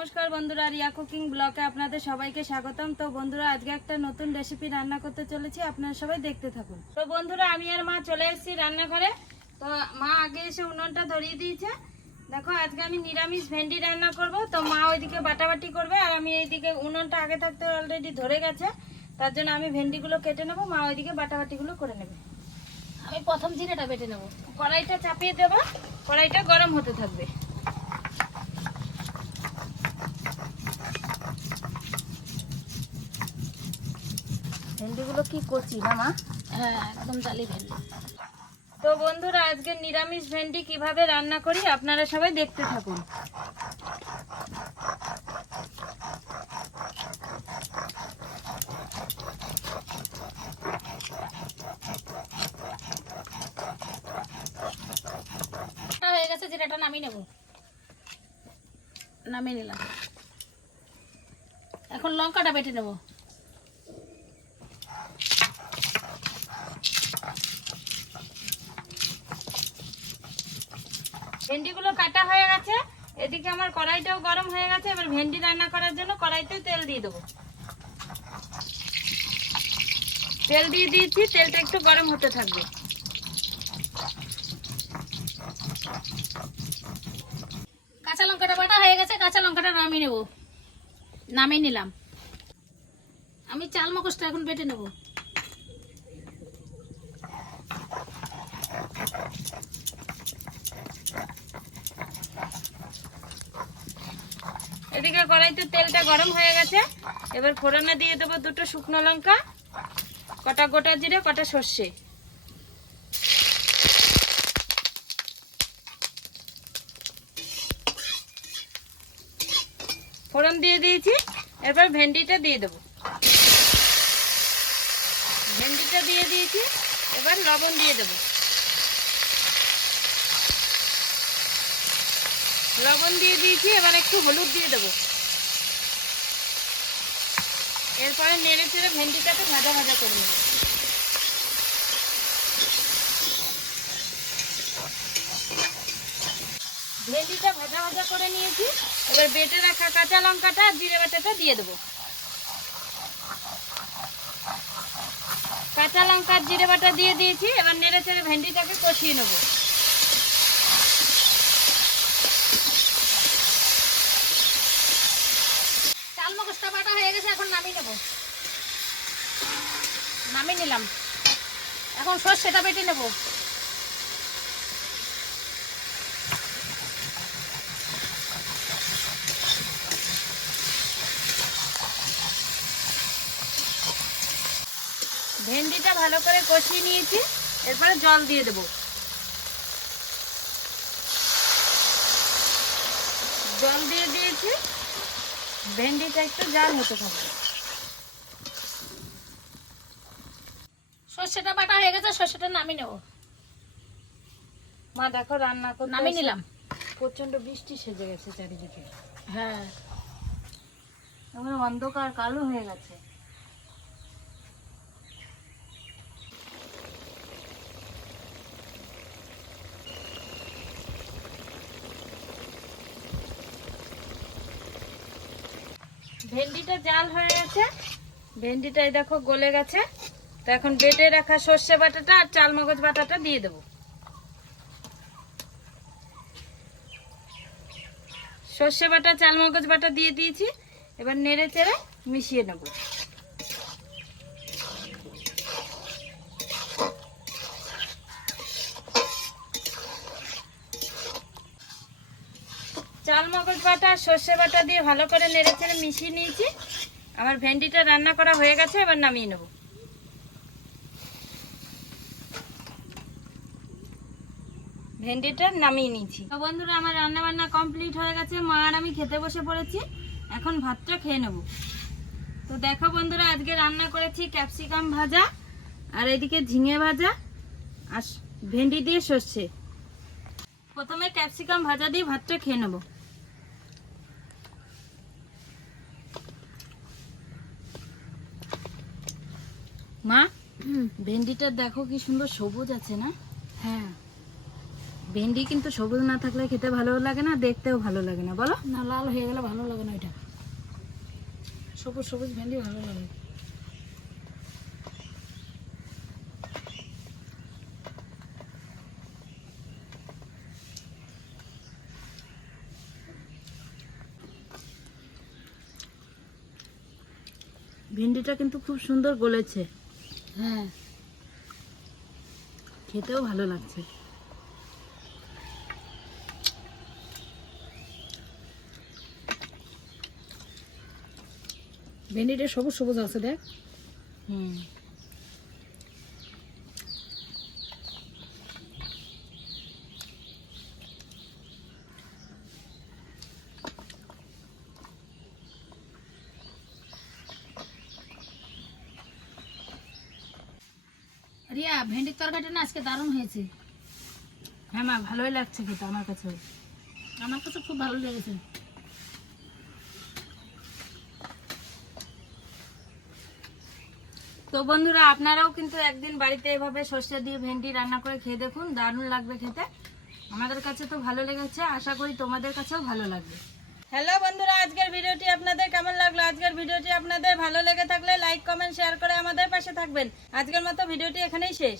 নমস্কার বন্ধুরা রিয়া কুকিং ব্লকে আপনাদের সবাইকে স্বাগতম। তো বন্ধুরা আজকে একটা নতুন রেসিপি রান্না করতে চলেছি আপনারা সবাই দেখতে থাকুন। তো বন্ধুরা আমি আর মা চলে এসেছি রান্নাঘরে। তো মা আগে এসে উনুনটা ধরিয়ে দিয়েছে। দেখো আজকে আমি নিরামিষ ভেন্ডি রান্না করব। তো মা ওইদিকে বাটাবাটি করবে আর আমি এইদিকে উনুনটা আগে থাকতে অলরেডি ধরে গেছে। তার জন্য আমি ভেন্ডিগুলো কেটে নেব মা ওইদিকে বাটাবাটিগুলো করে নেবে। আমি প্রথম জিরেটা বেটে নেব। কড়াইটা চাপিয়ে দেবো কড়াইটা গরম হতে থাকবে ভেন্ডিগুলো কি করছি না মা? হ্যাঁ একদম জালি ভেন্ডি। তো বন্ধুরা আজকে নিরামিষ ভেন্ডি কীভাবে রান্না করি আপনারা সবাই দেখতে থাকুন। তা হয়ে গেছে জিরাটা নামিয়ে নেব। নামিয়ে নিলাম। এখন লঙ্কাটা বেটে নেব। ভেন্ডিগুলো কাটা হয়ে গেছে। এদিকে আমার কড়াইটাও গরম হয়ে গেছে। এবার ভেন্ডি রান্না করার জন্য কড়াইতে তেল দিয়ে দেবো। তেল দিয়ে দিয়েছি, তেলটা একটু গরম হতে থাকবে। কাঁচা লঙ্কাটা বাটা হয়ে গেছে, কাঁচা লঙ্কাটা নামিয়ে নেব। নামিয়ে নিলাম। আমি চাল মগজটা এখন বেটে নেব এদিকে কড়াইতে তেলটা গরম হয়ে গেছে। এবার ফোড়নে দিয়ে দেবো দুটো শুকনো লঙ্কা, কটা গোটা জিরে, কটা সর্ষে। ফোড়ন দিয়ে দিয়েছি, এরপর ভেন্ডিটা দিয়ে দেবো। ভেন্ডিটা দিয়ে দিয়েছি, এবার লবণ দিয়ে দেবো। লবণ দিয়ে দিয়েছি, এবার একটু হলুদ দিয়ে দেবো। এরপরে নেড়ে চেড়ে ভেন্ডিটাকে ভাজা ভাজা করে নেব। ভেন্ডিটা ভাজা ভাজা করে নিয়েছি। এবার বেটে রাখা কাঁচা লঙ্কাটা আর জিরে বাটাটা দিয়ে দেবো। কাঁচা লঙ্কা জিরে বাটা দিয়ে দিয়েছি। এবার নেড়ে চেড়ে ভেন্ডিটাকে কষিয়ে নেব চাল মগজটা বাটা হয়ে গেছে এখন নামিয়ে নেব নামিয়ে নিলাম। এখন সর্ষেটা বেটে নেব। ভেন্ডিটা ভালো করে কষিয়ে নিয়েছি, এরপরে জল দিয়ে দেবো। জল দিয়ে দিয়েছি, ভেন্ডিটা একটু জাল হতে থাকবে সর্ষেটা বাটা হয়ে গেছে সর্ষেটা নামিয়ে নেব। মা দেখো রান্না করতে নামিয়ে নিলাম। প্রচণ্ড বৃষ্টি সেজে গেছে চারিদিকে। হ্যাঁ। এখন অন্ধকার কালো হয়ে গেছে। ভেন্ডিটা জাল হয়ে গেছে। ভেন্ডিটা দেখো গলে গেছে। তো এখন বেটে রাখা সর্ষে বাটাটা আর চাল মগজ বাটাটা দিয়ে দেবো। সর্ষে বাটা চাল মগজ বাটা দিয়ে দিয়েছি। এবার নেড়ে চেড়ে মিশিয়ে নেব। চাল মগজ বাটা, সর্ষে বাটা দিয়ে ভালো করে নেড়ে চেড়ে মিশিয়ে নিয়েছি। আমার ভেন্ডিটা রান্না করা হয়ে গেছে, এবার নামিয়ে নেব। ভেন্ডিটা নামিয়ে নিয়েছি। তো বন্ধুরা আমার রান্না বান্না কমপ্লিট হয়ে গেছে। মা আর আমি খেতে বসে পড়েছি। এখন ভাতটা খেয়ে নেব। তো দেখো বন্ধুরা আজকে রান্না করেছি ক্যাপসিকাম ভাজা আর এদিকে ঝিঙে ভাজা আর ভেন্ডি দিয়ে সর্ষে। প্রথমে ক্যাপসিকাম ভাজা দিয়ে ভাতটা খেয়ে নেব। মা ভেন্ডিটা দেখো কি সুন্দর সবুজ আছে না? হ্যাঁ। ভেন্ডি কিন্তু সবুজ না থাকলে খেতে ভালো লাগে না দেখতেও ভালো লাগে না বলো। না লাল হয়ে গেলে ভালো লাগে না এটা সবুজ সবুজ ভেন্ডি ভালো লাগে। ভেন্ডিটা কিন্তু খুব সুন্দর গলেছে। হ্যাঁ। খেতেও ভালো লাগছে। ভেন্ডিটা সবুজ সবুজ আছে দেখ। হুম। রিয়া ভেন্ডির তরকারিটা না আজকে দারুণ হয়েছে। হ্যাঁ মা ভালোই লাগছে খেতে আমার কাছে আমার কাছে খুব ভালো লেগেছে। তো বন্ধুরা, আপনারাও কিন্তু একদিন বাড়িতে এভাবে সর্ষে দিয়ে ভেন্ডি রান্না করে খেয়ে দেখুন, দারুণ লাগবে খেতে। আমাদের কাছে তো ভালো লেগেছে, আশা করি তোমাদের কাছেও ভালো লাগবে। হ্যালো বন্ধুরা, আজকের ভিডিওটি আপনাদের কেমন লাগল? আজকের ভিডিওটি আপনাদের ভালো লেগে থাকলে লাইক কমেন্ট শেয়ার করে আমাদের পাশে থাকবেন। আজকের মতো ভিডিওটি এখানেই শেষ।